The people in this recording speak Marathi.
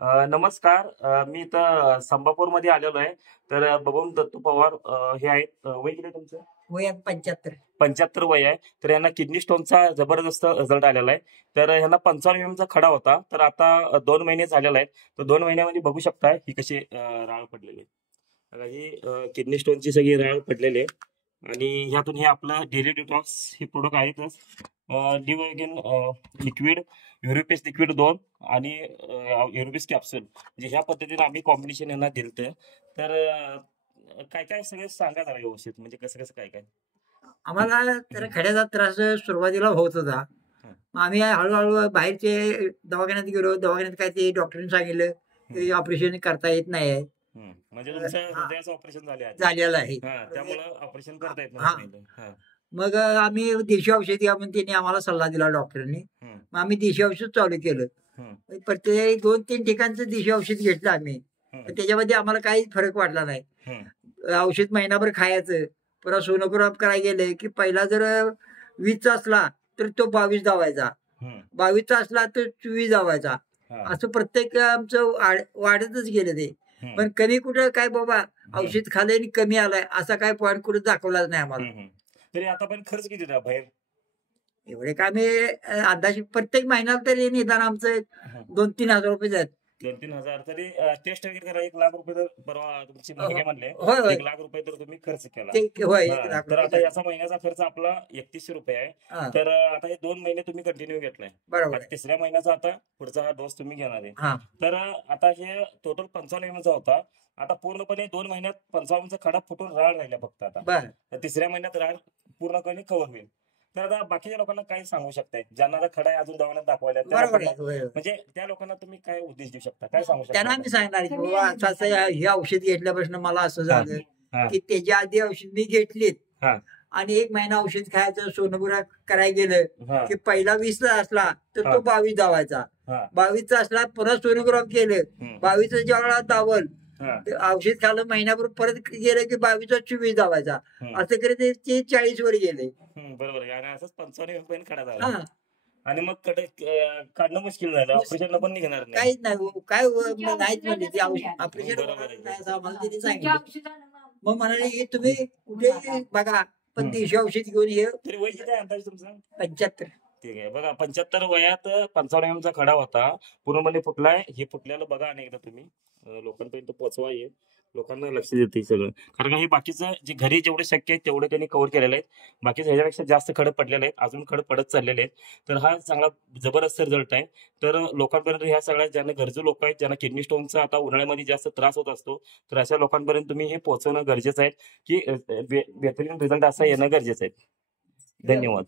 नमस्कार. मी इथं संभापूरमध्ये आलेलो आहे. तर बबन दत्तू पवार हे आहेत. वय किती आहे तुमचं? वय 75. 75 वय आहे. तर यांना किडनी स्टोनचा जबरदस्त रिझल्ट आलेला आहे. तर ह्यांना 55 चा खडा होता. तर आता 2 महिने झालेला आहे. तर 2 महिन्यामध्ये बघू शकता ही कशी राळ पडलेली आहे. बघा ही किडनी स्टोनची सगळी राळ पडलेली आहे. आणि ह्यातून हे आपलं डेली डिटॉक्स हे प्रोडक्ट आहेतच. डिवॅगन लिक्विड, युरोपेस लिक्विड 2 आणि युरोपेस कॅप्सूल म्हणजे ह्या पद्धतीने आम्ही कॉम्बिनेशन यांना दिलं. तर काय काय सगळं सांगा जरा व्यवस्थित, म्हणजे कसं कसं काय काय. आम्हाला तर खड्याचा त्रास सुरुवातीला होत होता. मग आम्ही हळूहळू बाहेरचे दवाखान्यात गेलो. दवाखान्यात काय ते डॉक्टरांनी सांगितलं की ऑपरेशन करता येत नाही आहे. म्हणजे तुमचं हृदयाचं ऑपरेशन झालेलं आहे. त्यामुळे ऑपरेशन करता येत हा. नाही. मग आम्ही देशी औषधी म्हणून त्यांनी आम्हाला सल्ला दिला डॉक्टरांनी. मग आम्ही देशी औषध चालू केलं. प्रत्येक 2-3 ठिकाणचं देशी औषध घेतलं आम्ही. पण त्याच्यामध्ये आम्हाला काही फरक वाटला नाही. औषध महिनाभर खायचं. पुन्हा सोनोग्राफ करायला गेले की पहिला जर 20चा असला तर तो 22 दावायचा, 22चा असला तर 24 दावायचा. असं प्रत्येक आमचं वाढतच गेलं ते. पण कमी कुठं काय बाबा औषध खाल्लं आणि कमी आलाय असा काय पॉईंट कुठं दाखवलाच नाही आम्हाला. तरी आतापर्यंत खर्च किती होता बाहेर? एवढे काय मी अंदाजे प्रत्येक महिन्याला तरी निदान आमचं 2-3 हजार रुपये जात. 2-3 हजार तरी टेस्ट वगैरे करा. 1 लाख रुपये तर परवा तुमची मुलगी म्हणले होय होय 1 लाख रुपये तर तुम्ही खर्च केला. होय तर आता याचा महिन्याचा खर्च आपला 3100 रुपये आहे. तर आता हे 2 महिने तुम्ही कंटिन्यू घेतलाय. बरोबर. तिसऱ्या महिन्याचा आता पुढचा हा डोस तुम्ही घेणार आहे. तर आता हे टोटल 55 चा होता. आता पूर्णपणे 2 महिन्यात 55 चा खडा फुटून राळ राहिला फक्त आता. तर तिसऱ्या महिन्यात राळ पूर्णपणे कव्हर होईल. तर आता बाकीच्या लोकांना काय सांगू शकताय, ज्यांना आता खडा अजून दवाखान्यात दाखवायला, म्हणजे त्या लोकांना तुम्ही काय उपदेश देऊ शकता, काय सांगू शकता? त्यांना आम्ही सांगणार की बाबा असं हे औषध घेतल्यापासून मला असं झालं की त्याच्या आधी औषध मी घेतलीत आणि 1 महिना औषध खायचं सोनोग्राफ करायला गेलं की पहिला 20चा असला तर तो 22 दावायचा, 22चा असला पुन्हा सोनोग्राफ केलं, 22चा ज्या वेळा दावल औषध खाल्लं महिनाभर परत गेलं की 22चा 24 दावायचा. असं करीत ते 40 वर गेले. बरोबर आहे. आणि असंच 55 खडा झाला. आणि मग काढणं मुश्किल झालं. ऑपरेशन पण निघणार नाही. काहीच नाही. काय नाहीच म्हणले ते ऑपरेशन आम्हाला त्यांनी सांगितलं. मग म्हणाले तुम्ही कुठे बघा पण देशी औषध घेऊन ये. तरी वय किती आहे अंदाज तुमचा? 75. ठीक आहे. बघा 75 वयात 55 चा खडा होता, पूर्णपणे फुटलाय. हे फुटल्याला बघा आणि एकदा तुम्ही लोकांपर्यंत पोहोचवा. हे लोकांना लक्ष देते सगळं, कारण हे बाकीचं जे घरी जेवढे शक्य आहे तेवढे त्यांनी कव्हर केलेले आहेत. बाकीचं ह्याच्यापेक्षा जास्त खडं पडलेले आहेत, अजून खडं पडत चाललेले आहेत. तर हा चांगला जबरदस्त रिझल्ट आहे. तर लोकांपर्यंत ह्या सगळ्या ज्यांना गरजू लोक आहेत, ज्यांना किडनी स्टोनचा आता उन्हाळ्यामध्ये जास्त त्रास होत असतो, तर अशा लोकांपर्यंत तुम्ही हे पोहोचवणं गरजेचं आहे की बेहतरीन रिझल्ट असा येणं गरजेचं आहे. धन्यवाद.